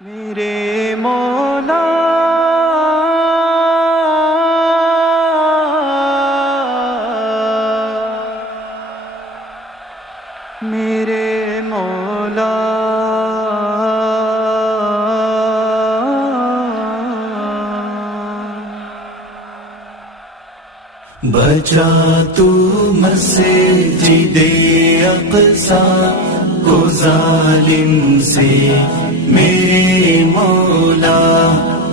میرے مولا میرے مولا بچا تو مسجد اقصی کو ظالم سے میرے مولا،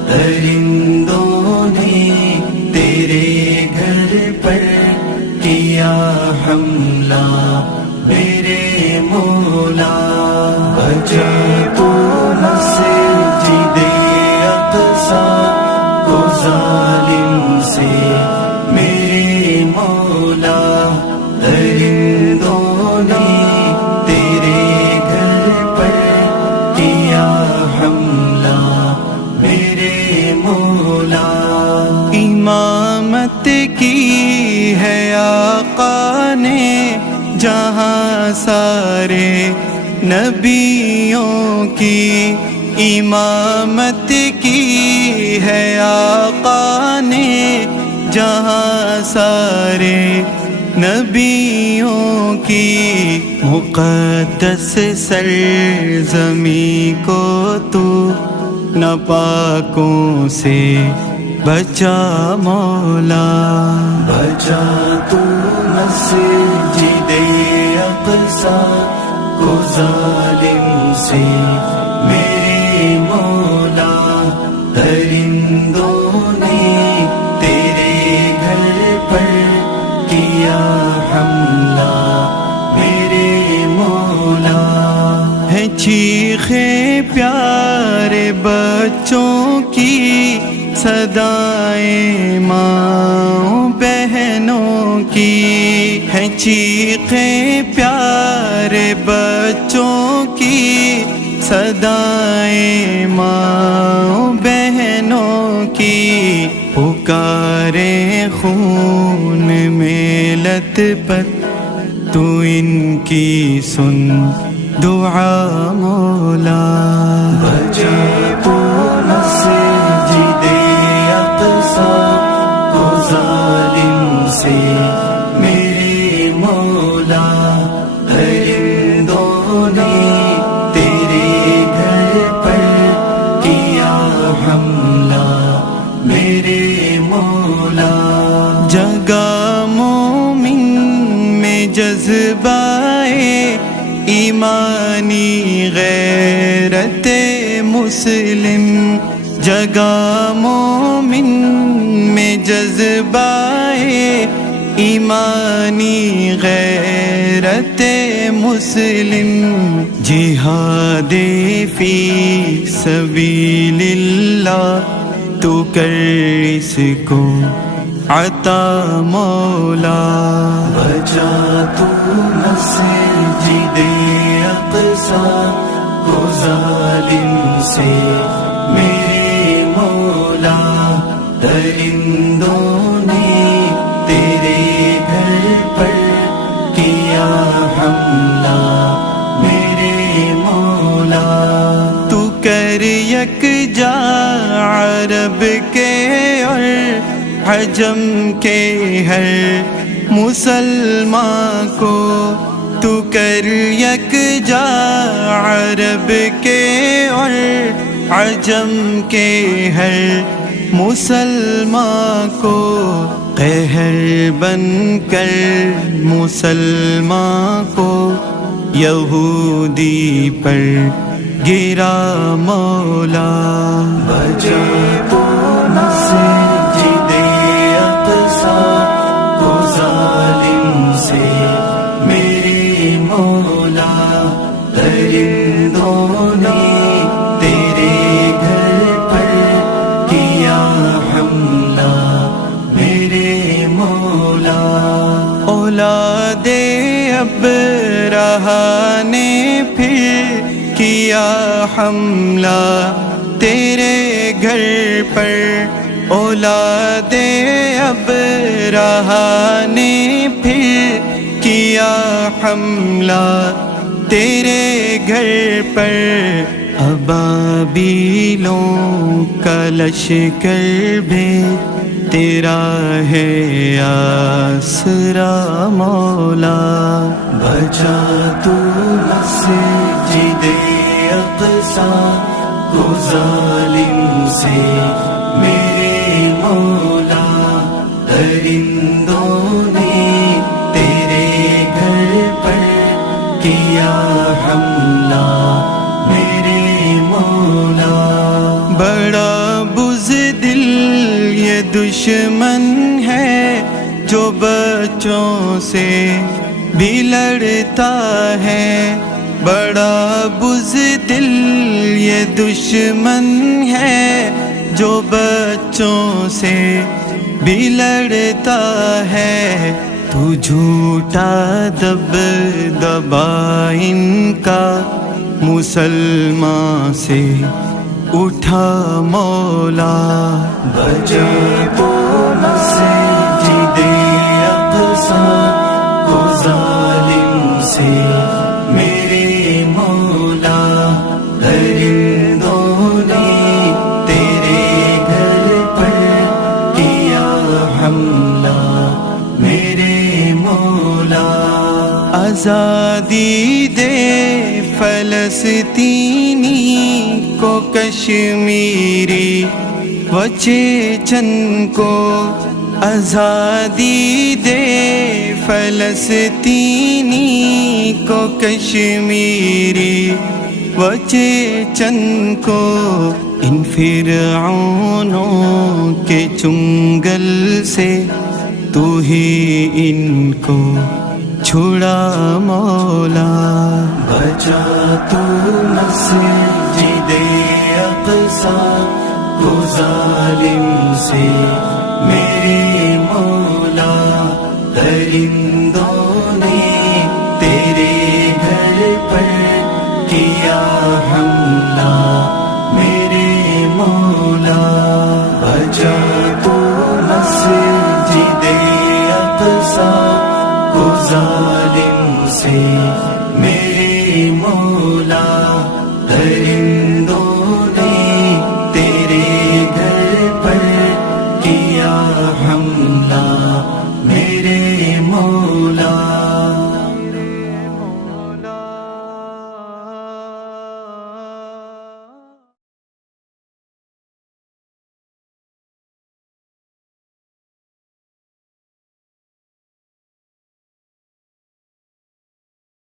درندوں نے تیرے گھر پر کیا حملہ میرے مولا، بچا تو مسجد اقصی کو ظالم سے میرے مولا، درندوں نے تیرے گھر پر کیا حملہ میرے مولا، امامت کی ہے آقا نے جہاں سارے نبیوں کی، امامت کی ہے آقا نے جہاں سارے نبیوں کی، مقدس سرزمین کو تو ناپاکوں سے بچا مولا، بچا تو مسجد اقصی کو ظالم سے میرے مولا، درندوں نے تیرے گھر پر کیا حملہ میرے مولا، ہے چیخیں پیارے بچوں کی، صدائیں ماں بہنوں کی، ہے چیخیں پیارے بچوں کی، صدائیں ماں بہنوں کی، پکارے خون میں لت پت تو ان کی سن دعا مولا، بچا تو مسجد اقصی کو ظالم سے میرے مولا، درندوں نے تیرے گھر پر کیا حملہ میرے مولا، جگہ مومن میں جذبائے ایمانی غیرت مسلم، جگہ مومن میں جذبائے ایمانی غیرت مسلم، جہاد فی سبیل اللہ تو کر اس کو عطا مولا، بچا تو مسجد اقصی کو ظالم سے میرے مولا، درندوں نے تیرے گھر پر کیا حملہ میرے مولا، تو کر یکجا عرب کے اور عجم کے ہر مسلمان کو، تو کر یکجا عرب کے اور عجم کے ہر مسلمان کو، قہر بن کر مسلمان کو یہودی پر گرا مولا، بچا تو مسجد اقصی کو ظالم سے میرے مولا، درندوں نے تیرے گھر پر کیا حملہ میرے مولا، اولاد ابرہہ نے پھر کیا حملہ تیرے گھر پر، اولاد ابرہہ نے پھر کیا حملہ تیرے گھر پر، ابابیلوں کا لشکر بھی تیرا ہے آسرا مولا، بچا تو مسجد اقصی کو ظالم سے میرے مولا، درندوں نے تیرے گھر پر کیا حملہ میرے مولا، بڑا بزدل یہ دشمن ہے جو بچوں سے بھی لڑتا ہے، بڑا بزدل یہ دشمن ہے جو بچوں سے بھی لڑتا ہے، تو جھوٹا دبدبا ان کا مسلمان سے اٹھا مولا، بچا تو مسجد اقصی کو ظالم سے میرے مولا، درندوں نے تیرے گھر پر کیا حملہ میرے مولا، آزادی دے فلسطینی کو کشمیری و چیچن کو، آزادی دے فلسطینی کو کشمیری و چیچن کو، ان فرعونوں کے چنگل سے تو ہی ان کو چھڑا مولا، بچا تو مسجد اقصی کو ظالم سے میرے مولا، درندوں نے تیرے گھر پر کیا حملہ میرے مولا، بچا تو مسجد اقصی کو ظالم سے میرے مولا، درندوں